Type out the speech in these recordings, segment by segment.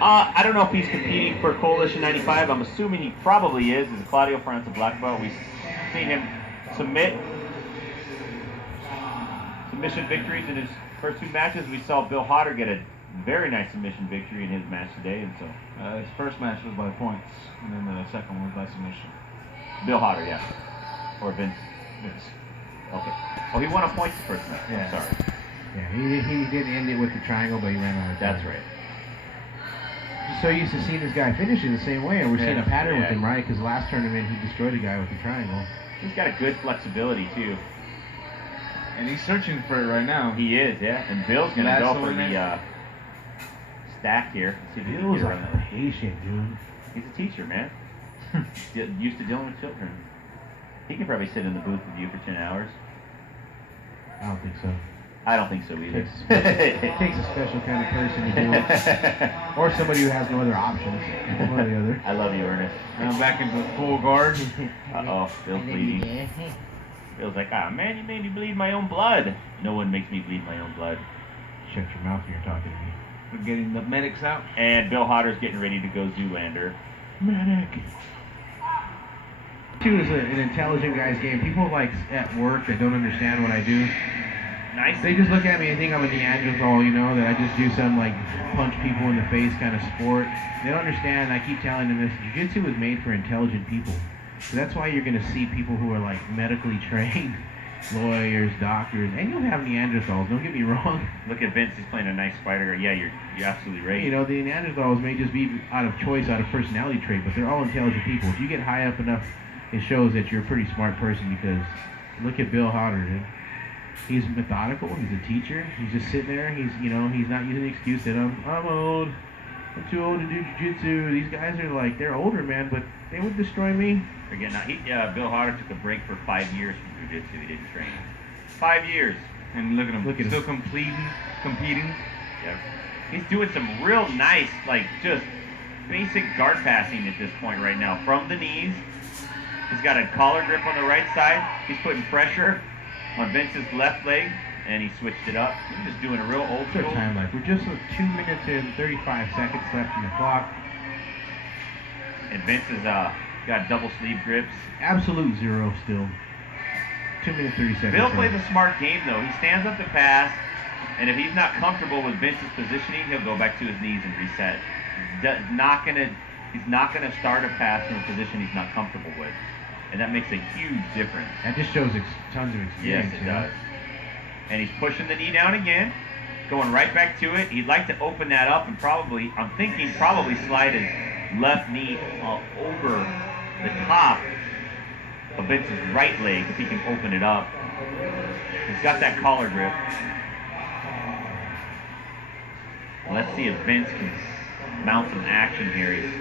I don't know if he's competing for Coalition 95. I'm assuming he probably is. He's a Claudio França black belt. We've seen him submission victories in his first 2 matches. We saw Bill Hodder get a very nice submission victory in his match today, and so his first match was by points, and then the second one was by submission. Bill Hodder, yeah, or Vince. Okay. Oh, he won a point the first match. Yeah. I'm sorry. Yeah, he didn't end it with the triangle, but he ran out of time. That's right. Just so used to seeing this guy finish it the same way, and we're seeing a pattern with him, right? Because last tournament he destroyed a guy with the triangle. He's got a good flexibility too. And he's searching for it right now. He is, yeah. And Bill's gonna go for the stack here. See if he can Bill's get like around that. patient, dude. He's a teacher, man. Used to dealing with children. He could probably sit in the booth with you for 10 hours. I don't think so. I don't think so either. It takes a special kind of person to do it. Or somebody who has no other options. One or the other. I love you, Ernest. Now back into full guard. Uh-oh, Bill's bleeding. Bill's like, ah, man, you made me bleed my own blood. No one makes me bleed my own blood. Shut your mouth when you're talking to me. We're getting the medics out. And Bill Hodder's getting ready to go Zoolander. Medic. Two is an intelligent guy's game. People like at work that don't understand what I do. Nice. They just look at me and think I'm a Neanderthal, you know, that I just do some like punch people in the face kind of sport. They don't understand. I keep telling them this. Jiu-Jitsu was made for intelligent people. So that's why you're going to see people who are like medically trained, lawyers, doctors, and you'll have Neanderthals. Don't get me wrong. Look at Vince. He's playing a nice fighter. Yeah, you're absolutely right. You know, the Neanderthals may just be out of choice, out of personality trait, but they're all intelligent people. If you get high up enough, it shows that you're a pretty smart person because look at Bill Hodder, dude. He's methodical. He's a teacher. He's just sitting there. He's not using the excuse that I'm old. I'm too old to do jiu-jitsu. These guys are like, they're older, man, but they would destroy me. Again, Bill Hodder took a break for 5 years from jiu-jitsu. He didn't train. 5 years. And look at him. Look at still him. competing. Yeah. He's doing some real nice, like, just basic guard passing at this point right now. From the knees. He's got a collar grip on the right side. He's putting pressure on Vince's left leg, and he switched it up. He's just doing a real old What's our school. time like? We're just 2 minutes and 35 seconds left in the clock. And Vince has got double sleeve grips. Absolute zero still. 2 minutes 30 seconds. Bill plays a smart game, though. He stands up to pass, and if he's not comfortable with Vince's positioning, he'll go back to his knees and reset. He's not gonna start a pass from a position he's not comfortable with, and that makes a huge difference. That just shows tons of experience. Yes, it does. And he's pushing the knee down again, going right back to it. He'd like to open that up and probably slide his left knee over the top of Vince's right leg if he can open it up. He's got that collar grip. Let's see if Vince can mount some action here. He's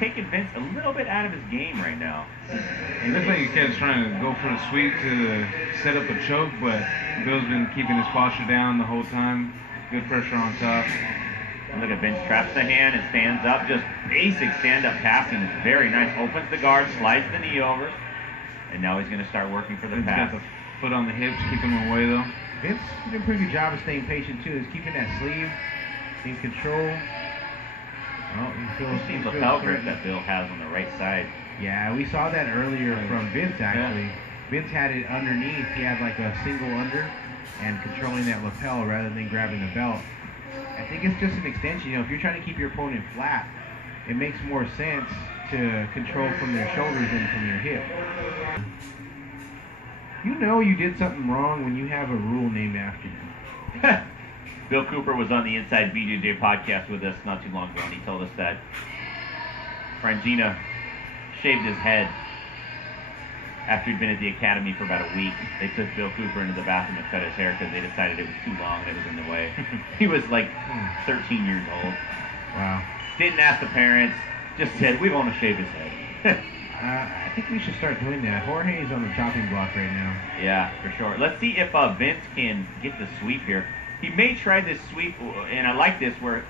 taking Vince a little bit out of his game right now. It looks like he kept trying to go for the sweep to set up a choke, but Bill's been keeping his posture down the whole time. Good pressure on top. And look at Vince traps the hand and stands up. Just basic stand-up passing is very nice. Opens the guard, slides the knee over, and now he's going to start working for the He's pass. got the foot on the hips, keeping him away though. Vince did a pretty good job of staying patient too. Is keeping that sleeve in control. Oh, You see the lapel grip that Bill has on the right side. Yeah, we saw that earlier from Vince actually. Yeah. Vince had it underneath. He had like a single under and controlling that lapel rather than grabbing the belt. I think it's just an extension. You know, if you're trying to keep your opponent flat, it makes more sense to control from their shoulders than from your hip. You know you did something wrong when you have a rule named after you. Bill Cooper was on the Inside BJJ podcast with us not too long ago, and he told us that Frangina shaved his head after he'd been at the academy for about a week. They took Bill Cooper into the bathroom to cut his hair because they decided it was too long and it was in the way. He was like 13 years old. Wow. Didn't ask the parents, just said, we want to shave his head. I think we should start doing that. Jorge's on the chopping block right now. Yeah, for sure. Let's see if Vince can get the sweep here. He may try this sweep, and I like this, where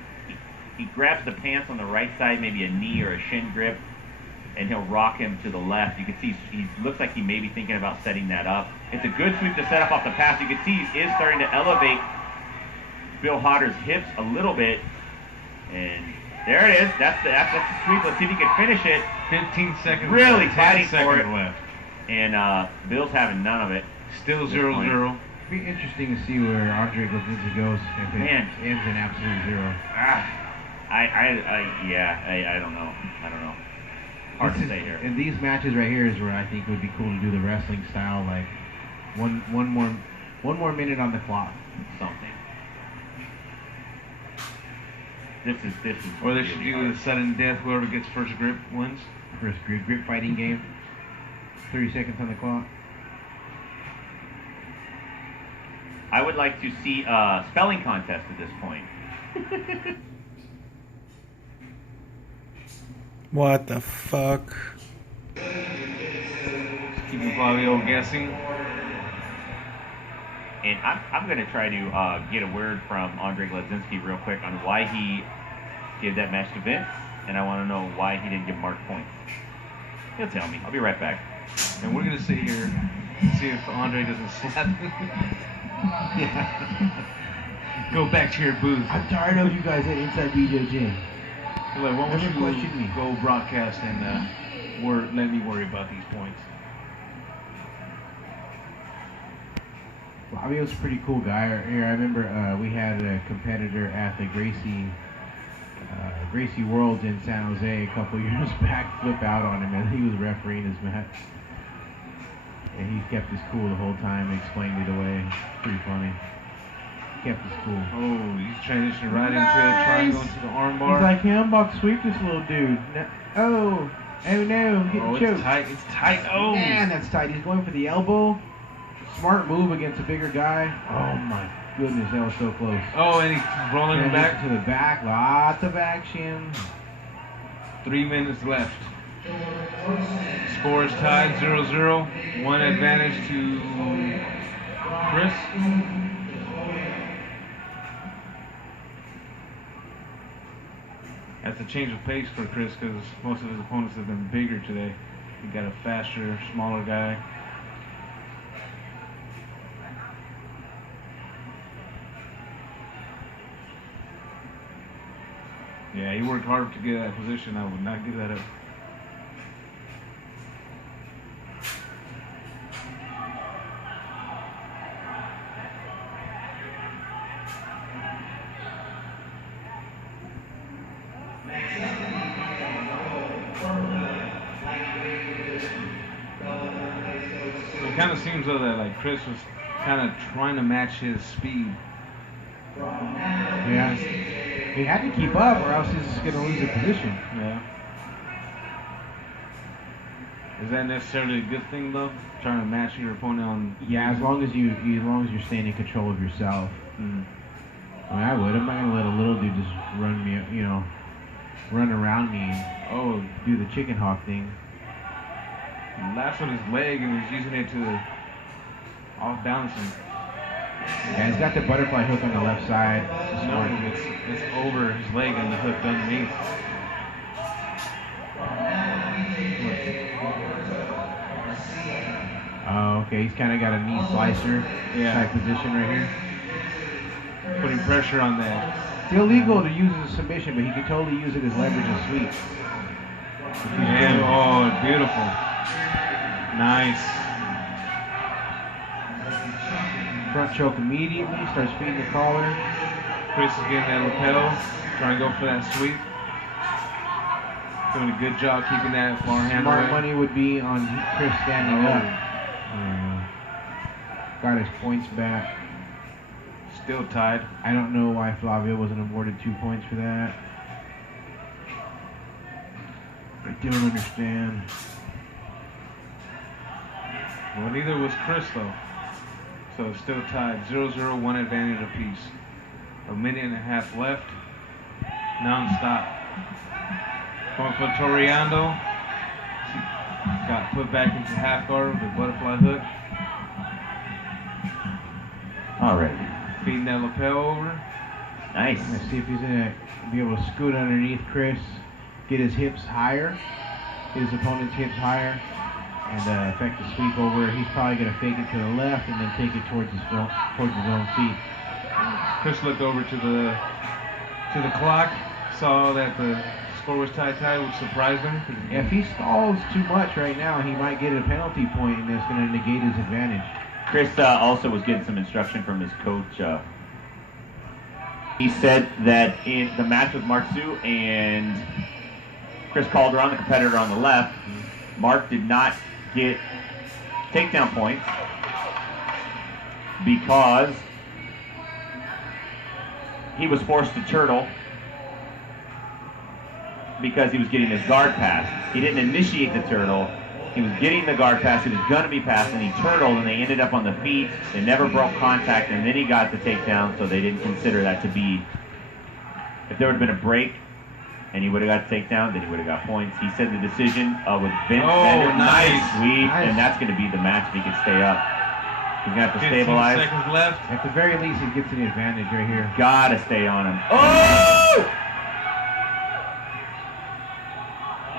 he grabs the pants on the right side, maybe a knee or a shin grip, and he'll rock him to the left. You can see he looks like he may be thinking about setting that up. It's a good sweep to set up off the pass. You can see he is starting to elevate Bill Hodder's hips a little bit. And there it is. That's the sweep. Let's see if he can finish it. 15 seconds Really left. fighting 10 for seconds it. left. And Bill's having none of it. Still At this 0-0. point. It'd be interesting to see where Andre Gledzinski goes if it Man. ends in absolute zero. I don't know. Hard to say here. And these matches right here is where I think it would be cool to do the wrestling style, like one more minute on the clock. Something. This is. Or they should do the sudden death. Whoever gets first grip wins. First grip fighting game. 30 seconds on the clock. I would like to see a spelling contest at this point. What the fuck? Keeping Flavio guessing. And I'm going to try to get a word from Andre Gledzinski real quick on why he gave that match to Vince, and I want to know why he didn't give Mark points. He'll tell me. I'll be right back. And we're going to sit here and see if Andre doesn't slap him. Go back to your booth. I'm tired of you guys at Inside BJJ. Like, why don't Never you question me. go broadcast and let me worry about these points. Flavio's a pretty cool guy. Here, I remember we had a competitor at the Gracie Worlds in San Jose a couple years back flip out on him, and he was refereeing his match. And he kept his cool the whole time, explained it away. Pretty funny. Kept his cool. Oh, he's transitioning right into a triangle into the armbar. He's like, yeah, I'm about to sweep this little dude. Oh no, I'm getting choked. It's tight. It's tight. Oh, Man, that's tight. He's going for the elbow. Smart move against a bigger guy. Oh my goodness, that was so close. Oh, and he's rolling him back. To the back. Lots of action. 3 minutes left. Score is tied 0-0. One advantage to Chris. That's a change of pace for Chris because most of his opponents have been bigger today. He got a faster, smaller guy. Yeah, he worked hard to get that position. I would not give that up. It kind of seems though that like Chris was kind of trying to match his speed. Yeah. He had to keep up or else he's going to lose the position. Yeah. Is that necessarily a good thing though? Trying to match your opponent on. Yeah, as long as you're staying in control of yourself. Mm. I mean, I would. I'm not gonna let a little dude just run me, run around me and do the chicken hawk thing. Last on his leg and he's using it to off balance him. Yeah, he's got the butterfly hook on the left side. No, it's over his leg and the hook underneath. Oh, okay. He's kind of got a knee slicer type position right here. Putting pressure on that. It's illegal to use it as a submission, but he could totally use it as leverage and sweep. And oh, beautiful. Nice. Front choke immediately, starts feeding the collar. Chris is getting that lapel, trying to go for that sweep. Doing a good job keeping that forehand away. Smart money would be on Chris standing up. Got his points back. Still tied. I don't know why Flavio wasn't awarded 2 points for that. I don't understand. Well, neither was Chris though. So it's still tied. 0-0, one advantage apiece. A minute and a half left. Non-stop. Going for Toriando. Got put back into half guard with a butterfly hook. Alright. Feeding that lapel over. Nice. Let's see if he's gonna be able to scoot underneath Chris, get his hips higher, get his opponent's hips higher, and effect the sweep over. He's probably gonna fake it to the left and then take it towards his own feet. Chris looked over to the clock, saw that the score was tied, which surprised him. If he stalls too much right now, he might get a penalty point, and that's going to negate his advantage. Chris also was getting some instruction from his coach. He said that in the match with Mark Su and Chris Calderon, the competitor on the left, Mark did not get takedown points because he was forced to turtle because he was getting his guard pass. He didn't initiate the turtle. He was getting the guard pass. He was going to be passed, and he turtled, and they ended up on the feet. They never broke contact, and then he got the takedown, so they didn't consider that to be. If there would have been a break and he would have got the takedown, then he would have got points. He said the decision with Vince Bender, nice. Sweep, and that's going to be the match if he can stay up. He's going to have to 15 stabilize. seconds left. At the very least, he gets an advantage right here. Got to stay on him. Oh!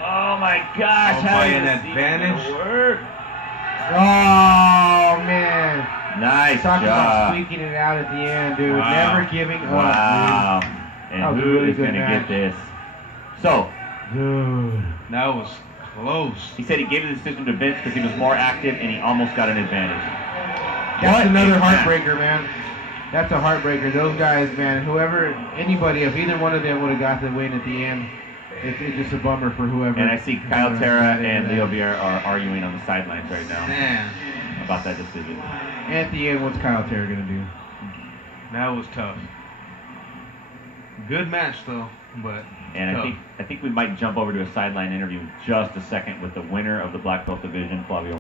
Oh my gosh! Oh, How by is an this even advantage? gonna work? Oh, man. Nice Talking about job. squeaking it out at the end, dude. Wow. Never giving up, Wow. And That was a who really is good going to match. get this? So, dude. That was close. he said he gave the decision to Vince because he was more active and he almost got an advantage. That's What another a match. heartbreaker, man. That's a heartbreaker. Those guys, man, anybody, if either one of them would have got the win at the end, it's just a bummer for whoever. And I see Kyle Terra and Leo At Vieira are arguing on the sidelines right now Man, about that decision. the end, what's Kyle Terra going to do? that was tough. Good match though, but And tough. I think we might jump over to a sideline interview in just a second with the winner of the black belt division, Flavio